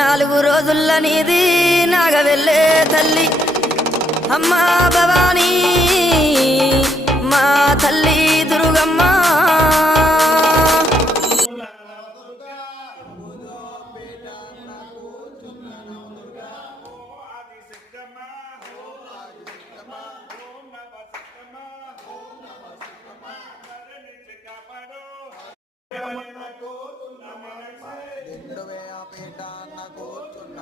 4 రోజుల నీది నాగవెల్లే తల్లి అమ్మా భవానీ మా తల్లి దుర్గమ్మ పేట కూర్చున్న